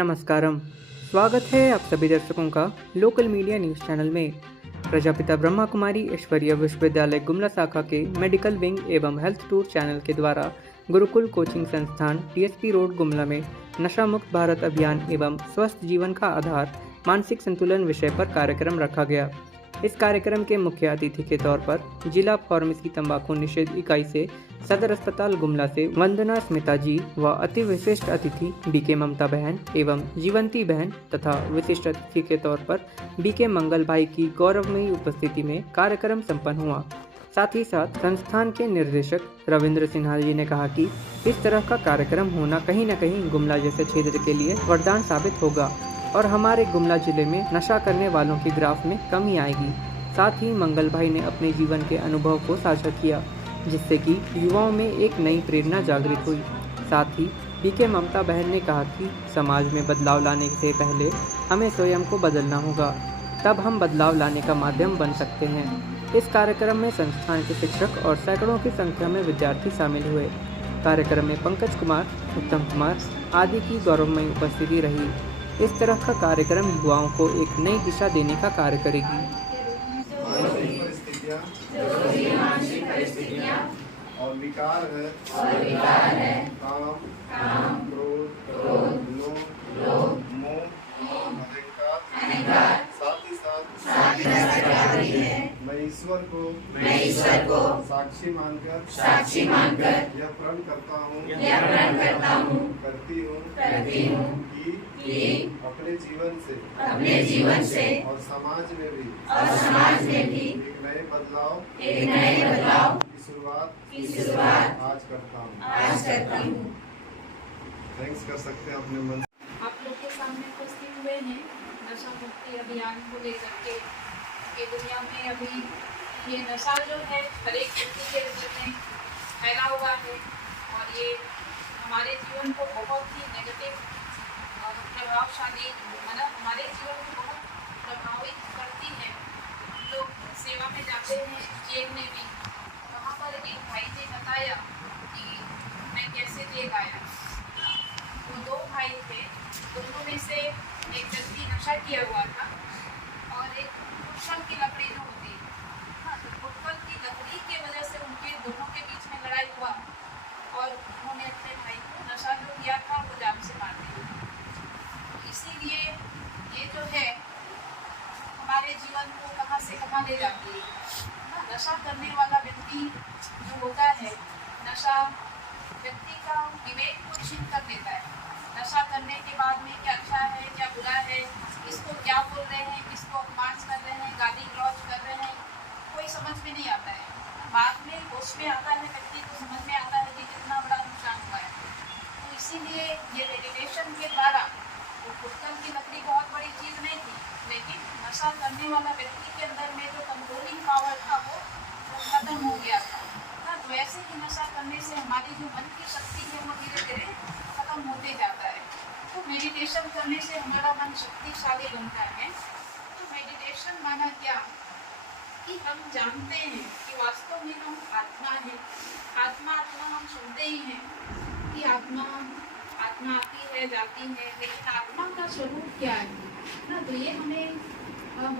नमस्कारम। स्वागत है आप सभी दर्शकों का लोकल मीडिया न्यूज़ चैनल में। प्रजापिता ब्रह्मा कुमारी ईश्वरीय विश्वविद्यालय गुमला शाखा के मेडिकल विंग एवं हेल्थ टूर चैनल के द्वारा गुरुकुल कोचिंग संस्थान टीएसपी रोड गुमला में नशा मुक्त भारत अभियान एवं स्वस्थ जीवन का आधार मानसिक संतुलन विषय पर कार्यक्रम रखा गया। इस कार्यक्रम के मुख्य अतिथि के तौर पर जिला फार्मेसी तंबाकू निषेध इकाई से सदर अस्पताल गुमला से वंदना स्मिता जी व अति विशिष्ट अतिथि बीके ममता बहन एवं जीवंती बहन तथा विशिष्ट अतिथि के तौर पर बीके मंगल भाई की गौरवमयी उपस्थिति में कार्यक्रम संपन्न हुआ। साथ ही साथ संस्थान के निर्देशक रविंद्र सिन्हा जी ने कहा कि इस तरह का कार्यक्रम होना कहीं न कहीं गुमला जैसे क्षेत्र के लिए वरदान साबित होगा और हमारे गुमला जिले में नशा करने वालों की ग्राफ में कमी आएगी। साथ ही मंगल भाई ने अपने जीवन के अनुभव को साझा किया, जिससे कि युवाओं में एक नई प्रेरणा जागृत हुई। साथ ही बीके ममता बहन ने कहा कि समाज में बदलाव लाने से पहले हमें स्वयं को बदलना होगा, तब हम बदलाव लाने का माध्यम बन सकते हैं। इस कार्यक्रम में संस्थान के शिक्षक और सैकड़ों की संख्या में विद्यार्थी शामिल हुए। कार्यक्रम में पंकज कुमार, उत्तम कुमार आदि की गौरवमयी उपस्थिति रही। इस तरह का कार्यक्रम युवाओं को एक नई दिशा देने का कार्य करेगी। और विकार है काम, क्रोध, लोभ, मोह, अहंकार, साथ ही साथ मैं ईश्वर को साक्षी मानकर यह प्रण करता हूँ करती हूँ कि अपने जीवन से और समाज में भी एक नए बदलाव की शुरुआत आज करता हूँ। थैंक्स कर सकते हैं अपने मन। आप लोग के सामने उपस्थित हुए हैं नशा मुक्ति अभियान को लेकर के। ये दुनिया में अभी ये नशा जो है हर एक व्यक्ति के अंदर में फैला हुआ है और ये हमारे जीवन को बहुत ही नेगेटिव प्रभावशाली मतलब हमारे जीवन को बहुत प्रभावित करती है। हम लोग सेवा में जाते हैं जेल में भी, वहाँ पर एक भाई ने बताया कि मैं कैसे जेल आया। वो दो भाई थे, दोनों में से एक व्यक्ति नशा किया हुआ था और एक गुटखल की लकड़ी जो होती है, हाँ, तो गुटखल की लकड़ी की वजह से उनके दोनों के बीच में लड़ाई हुआ और उन्होंने अपने भाई को नशा जो किया था वो जान से मार दिया। इसीलिए ये जो है हमारे जीवन को कहाँ से कहाँ ले जाती है। हाँ, नशा करने वाला व्यक्ति जो होता है, नशा व्यक्ति का विवेक को छीन कर देता है। नशा करने के बाद में क्या अच्छा है क्या बुरा है, किसको क्या बोल रहे हैं, किसको अपमान कर रहे हैं, गाली गलौज कर रहे हैं, कोई समझ में नहीं आता है। बाद में होश में आता है, व्यक्ति को समझ में आता है कि कितना बड़ा नुकसान हुआ है। तो इसीलिए ये मेडिटेशन के द्वारा वो गुटखल की लकड़ी बहुत बड़ी चीज़ नहीं थी, लेकिन नशा करने वाला व्यक्ति के अंदर में जो कंट्रोलिंग पावर था वो खत्म हो गया था। हाँ, तो ऐसे ही नशा करने से हमारी जो मन की शक्ति है वो धीरे धीरे खत्म होते जाता है। तो मेडिटेशन करने से हमारा मन शक्तिशाली बनता है। तो मेडिटेशन माना क्या कि हम जानते हैं कि वास्तव में हम आत्मा है। आत्मा हम सुनते ही हैं कि आत्मा आती है जाती है, लेकिन आत्मा का स्वरूप क्या है ना। तो ये हमें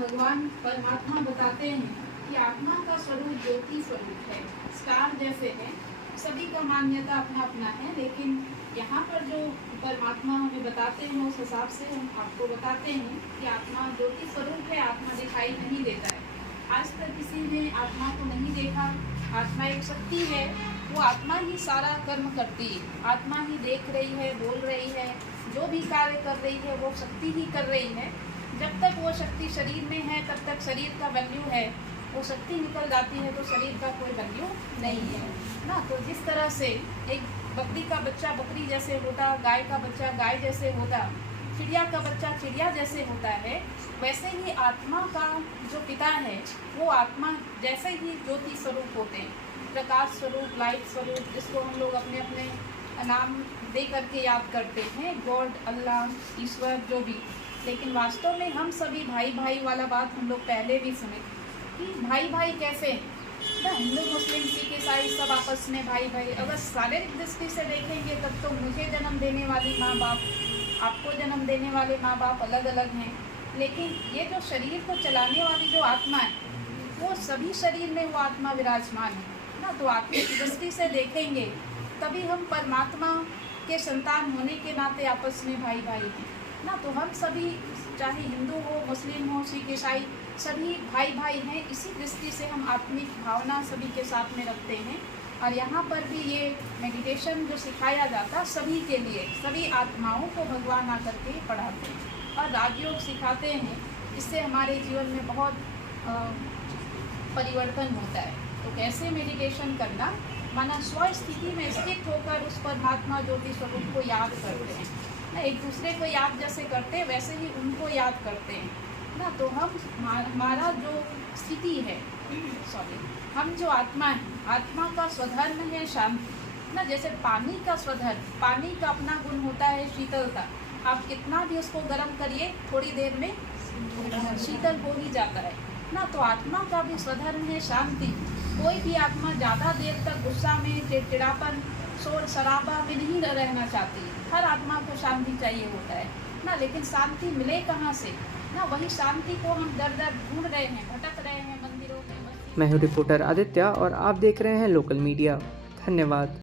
भगवान परमात्मा बताते हैं कि आत्मा का स्वरूप ज्योति स्वरूप है, स्टार जैसे है। सभी का मान्यता अपना अपना है, लेकिन यहाँ पर जो परमात्मा हमें बताते हैं उस हिसाब से हम आपको बताते हैं कि आत्मा ज्योति स्वरूप है। आत्मा दिखाई नहीं देता है, आज तक किसी ने आत्मा को नहीं देखा। आत्मा एक शक्ति है, वो आत्मा ही सारा कर्म करती है, आत्मा ही देख रही है, बोल रही है, जो भी कार्य कर रही है वो शक्ति ही कर रही है। जब तक वो शक्ति शरीर में है तब तक शरीर का वैल्यू है, वो शक्ति निकल जाती है तो शरीर का कोई वैल्यू नहीं है ना। तो जिस तरह से एक बकरी का बच्चा बकरी जैसे होता, गाय का बच्चा गाय जैसे होता, चिड़िया का बच्चा चिड़िया जैसे होता है, वैसे ही आत्मा का जो पिता है वो आत्मा जैसे ही ज्योति स्वरूप होते हैं, प्रकाश स्वरूप, लाइट स्वरूप, जिसको हम लोग अपने अपने नाम दे करके याद करते हैं, गॉड, अल्लाह, ईश्वर, जो भी। लेकिन वास्तव में हम सभी भाई भाई वाला बात हम लोग पहले भी सुने कि भाई भाई कैसे ना, हिंदू मुस्लिम सिख ईसाई सब आपस में भाई भाई। अगर शारीरिक दृष्टि से देखेंगे तब तो मुझे जन्म देने वाली माँ बाप आपको जन्म देने वाले माँ बाप अलग अलग हैं, लेकिन ये जो शरीर को चलाने वाली जो आत्मा है, वो सभी शरीर में वो आत्मा विराजमान है ना। तो आत्मिक दृष्टि से देखेंगे तभी हम परमात्मा के संतान होने के नाते आपस में भाई भाई हैं ना। तो हम सभी, चाहे हिंदू हो, मुस्लिम हो, सिख, ईसाई, सभी भाई भाई हैं। इसी दृष्टि से हम आत्मिक भावना सभी के साथ में रखते हैं। और यहाँ पर भी ये मेडिटेशन जो सिखाया जाता सभी के लिए, सभी आत्माओं को भगवान आकर के पढ़ाते हैं और राजयोग सिखाते हैं। इससे हमारे जीवन में बहुत परिवर्तन होता है। तो कैसे मेडिटेशन करना, माना स्व स्थिति में स्थित होकर उस परमात्मा ज्योति स्वरूप को याद करते हैं ना। एक दूसरे को याद जैसे करते हैं वैसे ही उनको याद करते हैं ना। तो हम, हमारा जो स्थिति है, हम जो आत्मा है, आत्मा का स्वधर्म है शांति ना। जैसे पानी का स्वधर्म, पानी का अपना गुण होता है शीतलता। आप कितना भी उसको गर्म करिए, थोड़ी देर में शीतल हो ही जाता है ना। तो आत्मा का भी स्वधर्म है शांति। कोई भी आत्मा ज़्यादा देर तक गुस्सा में, चिड़चिड़ापन, शोर शराबा में नहीं रहना चाहती। हर आत्मा को शांति चाहिए होता है ना। लेकिन शांति मिले कहाँ से ना, वही शांति को हम दर दर ढूंढ रहे हैं, भटक रहे हैं मंदिरों में। मैं हूँ रिपोर्टर आदित्य और आप देख रहे हैं लोकल मीडिया। धन्यवाद।